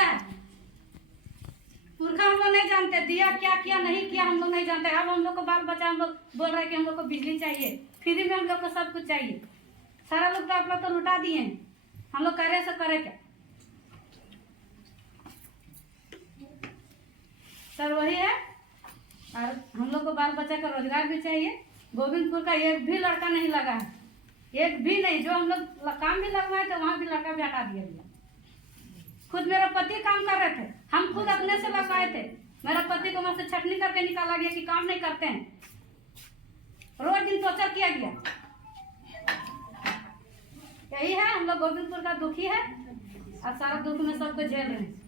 किया है? पुरखा हम लोग नहीं जानते, दिया क्या किया नहीं किया हम लोग नहीं जानते। अब हम लोग को बाल बच्चा हम लोग बोल रहे हैं कि हम लोग को बिजली चाहिए, फ्री में हम लोग को सब कुछ चाहिए। सारा लोग तो आप लोग तो लुटा दिए हैं, हम लोग करे सो करे क्या? सर वही है। और हम लोग को बाल बच्चा का रोजगार भी चाहिए। गोविंदपुर का एक भी लड़का नहीं लगा है, एक भी नहीं। जो हम लोग काम भी लगवाए थे वहाँ भी लड़का भी हटा दिया गया। खुद मेरा पति काम कर रहे थे, हम खुद अपने से लगवाए थे। मेरा पति को वहां से छटनी करके निकाला गया कि काम नहीं करते हैं। रोज दिन टॉर्चर किया गया। यही है, हम लोग गोविंदपुर का दुखी है और सारा दुख में सबको झेल रहे हैं।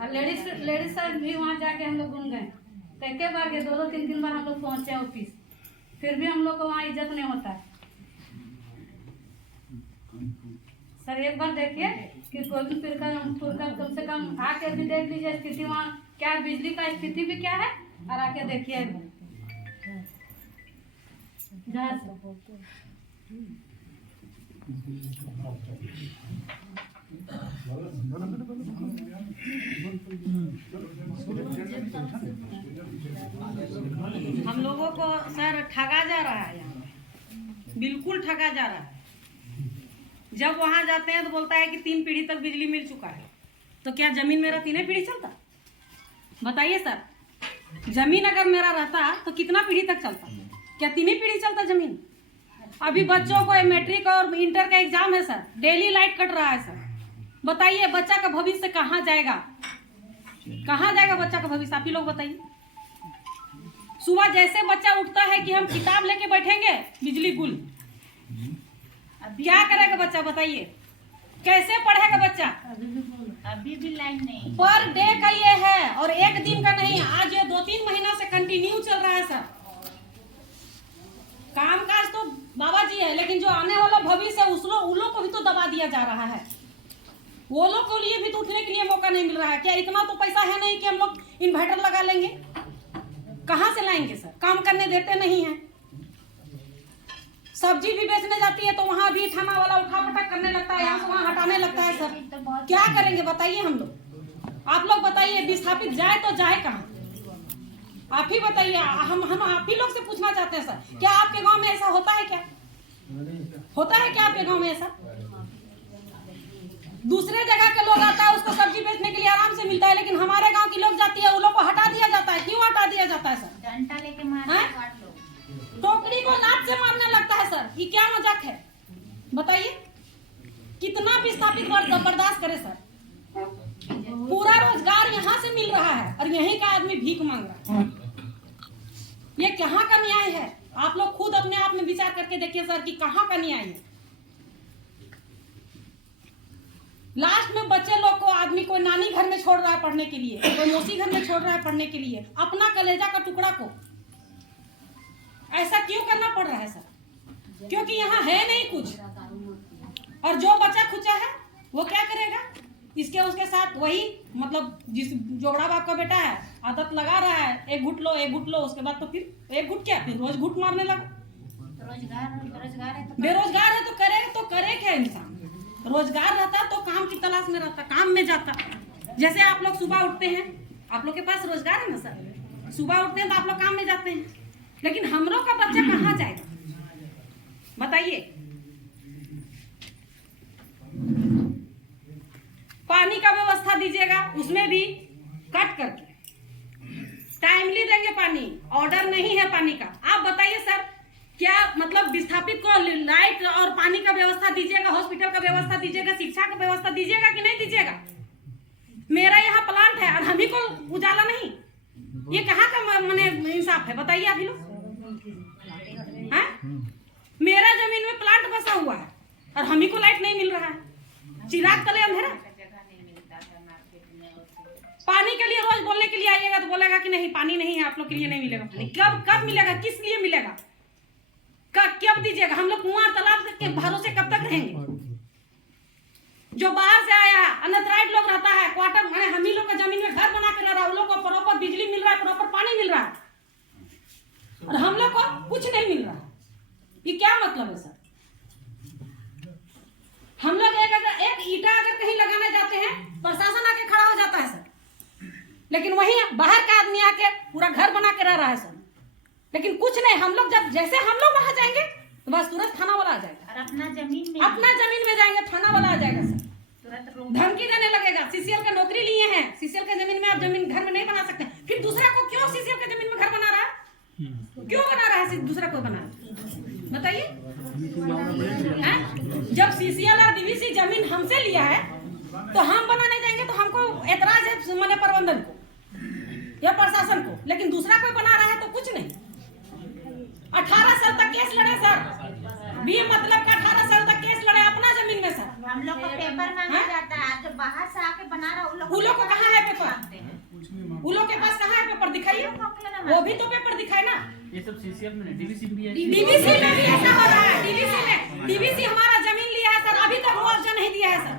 और लेडीज सर भी वहाँ जाके हम लोग घूम गए, कई बार गए, 2-3 बार हम लोग पहुंचे ऑफिस, फिर भी हम लोग को वहाँ इज्जत नहीं होता है। सर एक बार देखिए कि गोविंदपुर का कम से कम आके भी देख लीजिए स्थिति, वहाँ क्या बिजली का स्थिति भी क्या है, और आके देखिए। हम लोगों को सर ठगा जा रहा है, यहाँ बिल्कुल ठगा जा रहा है। जब वहां जाते हैं तो बोलता है कि 3 पीढ़ी तक बिजली मिल चुका है। तो क्या जमीन मेरा 3 पीढ़ी चलता? बताइए सर, जमीन अगर मेरा रहता तो कितना पीढ़ी तक चलता? क्या 3 पीढ़ी चलता जमीन? अभी बच्चों को मैट्रिक और इंटर का एग्जाम है सर, डेली लाइट कट रहा है सर। बताइए बच्चा का भविष्य कहाँ जाएगा? कहाँ जाएगा बच्चा का भविष्य? आप ही लोग बताइए। सुबह जैसे बच्चा उठता है कि हम किताब लेके बैठेंगे, बिजली गुल। क्या करेगा बच्चा? बताइए कैसे पढ़ेगा बच्चा? अभी भी लाइन नहीं। पर डे का ये है और एक दिन का नहीं। आज ये 2-3 महीना से कंटिन्यू चल रहा है सर। कामकाज तो बाबा जी है, लेकिन जो आने वाला भविष्य है उन लोग को भी तो दबा दिया जा रहा है। वो लोग के लिए भी तो उठने के लिए मौका नहीं मिल रहा है। क्या इतना तो पैसा है नहीं कि हम लोग इन्वर्टर लगा लेंगे? कहाँ से लाएंगे सर? काम करने देते नहीं है। सब्जी भी बेचने जाती है तो वहाँ भी थाना वाला उठा पटक करने लगता है, यहाँ से वहाँ हटाने लगता है सर। क्या करेंगे बताइए हम लोग? आप लोग बताइए, विस्थापित जाए तो जाए कहाँ? आप ही बताइए। हम आप ही लोग से पूछना चाहते हैं सर, क्या आपके गांव में ऐसा होता है? क्या होता है क्या आपके गांव में ऐसा? दूसरे जगह के लोग आता है, उसको सब्जी बेचने के लिए आराम से मिलता है, लेकिन हमारे गांव की लोग जाती है, उन लोग को हटा दिया जाता है। क्यों हटा दिया जाता है सर? डंडा लेके मार टोकरी को लात से मारने लगता है सर। ये क्या मजाक है? बताइए कितना विस्थापित बर्दाश्त करे सर? पूरा रोजगार यहाँ से मिल रहा है और यहीं का आदमी भीख मांग रहा है। ये कहाँ का न्याय है? आप लोग खुद अपने आप में विचार करके देखिए सर कि कहाँ का न्याय है। लास्ट में बच्चे लोग को आदमी कोई नानी घर में छोड़ रहा है पढ़ने के लिए, कोई मौसी घर में छोड़ रहा है पढ़ने के लिए, अपना कलेजा का टुकड़ा को। ऐसा क्यों करना पड़ रहा है सर? क्योंकि यहाँ है नहीं कुछ। और जो बच्चा खुचा है वो क्या करेगा? इसके उसके साथ वही, मतलब जिस जोगड़ा बाप का बेटा है, आदत लगा रहा है, एक घुट लो, उसके बाद तो फिर एक घुट क्या, फिर रोज घुट मारने लगा। बेरोजगार है तो करे क्या इंसान? रोजगार रहता तो काम की तलाश में रहता, काम में जाता। जैसे आप लोग सुबह उठते हैं, आप लोग के पास रोजगार है ना सर, सुबह उठते हैं तो आप लोग काम में जाते हैं, लेकिन हम लोग का बच्चा कहाँ जाएगा बताइए? पानी का व्यवस्था दीजिएगा, उसमें भी कट करके। टाइमली देंगे पानी, ऑर्डर नहीं है पानी का। आप बताइए सर, क्या मतलब विस्थापित को लाइट और पानी का व्यवस्था दीजिएगा, हॉस्पिटल का व्यवस्था दीजिएगा, शिक्षा का व्यवस्था दीजिएगा कि नहीं दीजिएगा? मेरा यहाँ प्लांट है और हम ही को उजाला नहीं, ये कहाँ का मने इंसाफ है? बताइए आप ही लोग। मेरा जमीन में प्लांट बसा हुआ है और हम ही को लाइट नहीं मिल रहा है। चिराग तले अंधेरा। पानी के लिए रोज बोलने के लिए आइएगा तो बोलेगा कि नहीं पानी नहीं है, आप लोग के लिए नहीं मिलेगा पानी। कब मिलेगा? किस लिए मिलेगा? कब दीजिएगा? हम लोग कुआं तालाब के भरोसे कब तक रहेंगे? जो बाहर से आया है, अनथराइज्ड लोग रहता है, क्वार्टर में, हम ही लोग का जमीन में घर बना के रह रहा है, उन लोग को प्रॉपर बिजली मिल रहा है, प्रॉपर पानी मिल रहा है, और हम लोग को कुछ नहीं मिल रहा है। ये क्या मतलब है सर? हम लोग एक ईटा अगर कहीं लगाने जाते हैं, प्रशासन लेकिन वहीं बाहर का आदमी आके पूरा घर बना के रह रहा है सर। लेकिन कुछ नहीं, हम लोग जैसे हम लोग वहां जाएंगे तो बस तुरंत थाना वाला आ जाएगा, और अपना जमीन में जाएंगे थाना वाला आ जाएगा सर, तुरंत धमकी देने लगेगा। सीसीएल का नौकरी लिए हैं, सीसीएल के जमीन में आप जमीन घर में नहीं बना सकते। फिर दूसरा को क्यों सीसीएल के जमीन में घर बना रहा है, क्यों बना रहा है दूसरा को बना रहा है बताइए। जब सीसीएल और डीवीसी जमीन हमसे लिया है तो हम बनाने जाएंगे तो हमको एतराज है मैंने प्रबंधन को या प्रशासन को, लेकिन दूसरा कोई बना रहा है तो कुछ नहीं। 18 साल तक केस लड़े सर, भी मतलब का 18 साल तक केस लड़े अपना जमीन में सर। हम लोग को पेपर मांगा जाता है, जो बाहर से आके बना रहा उन लोग को कहाँ है पेपर, उन लोग के पास कहाँ है पेपर दिखाइए, वो भी तो पेपर दिखाए ना। ये सब सीसीएल में नहीं, डीवीसी में भी है। डीवीसी में भी ऐसा हो रहा है, डीवीसी हमारा जमीन लिया है सर, अभी तक मुआवजा नहीं दिया है सर,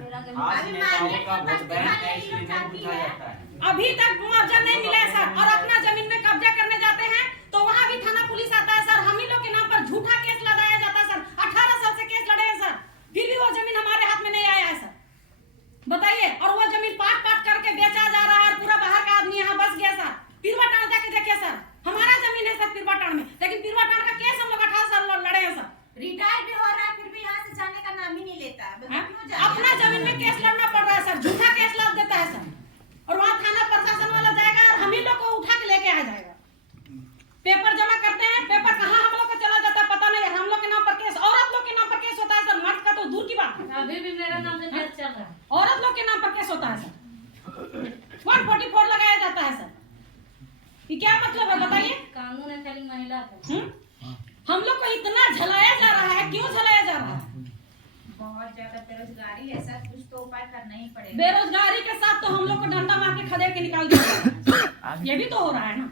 अभी तक मुआवजा नहीं मिला है सर। और अपना जमीन में कब्जा करने जाते हैं तो वहाँ भी थाना पुलिस आता है सर, हम ही लोग के नाम पर झूठा केस लगाया जाता है सर। 18 साल से केस लड़े हैं सर, फिर भी वो जमीन हमारे हाथ में नहीं आया है सर बताइए। और वो जमीन पाट पाट करके बेचा जा रहा है और पूरा बाहर का आदमी यहाँ बस गया सर। पीरवाटाण जाके देखिए सर, हमारा जमीन है सर पीरवाटाण में, लेकिन पीरवाटाण का केस हम लोग 18 साल लड़े हैं सर। रिटायर भी हो रहा है फिर भी यहाँ से जाने का नाम ही नहीं लेता। अपना जमीन में केस लड़ना पड़ रहा है सर, झूठा केस लड़ देता है सर, और वहाँ थाना प्रशासन वाला जाएगा और हम ही लोग को उठा के लेके आ जाएगा। पेपर जमा करते हैं, पेपर कहाँ हम लोग का चला जाता है पता नहीं, हम लोग के नाम पर केस, औरत लोग के नाम पर केस होता है सर, मर्द का तो दूर की बात है। अभी भी मेरा नाम से केस चल रहा है, औरत लोग के नाम पर केस होता है सर, 144 लगाया जाता है सर। ये क्या मतलब है बताइए। कानून है खाली महिला को। हम लोग को इतना झलाया जा रहा है, क्यों झलाया जा रहा है। बहुत ज्यादा बेरोजगारी है सर, कुछ तो उपाय करना ही पड़ेगा। बेरोजगारी के साथ तो हम लोग को डंडा मार के खदेड़ के निकाल दिया, ये भी तो हो रहा है ना।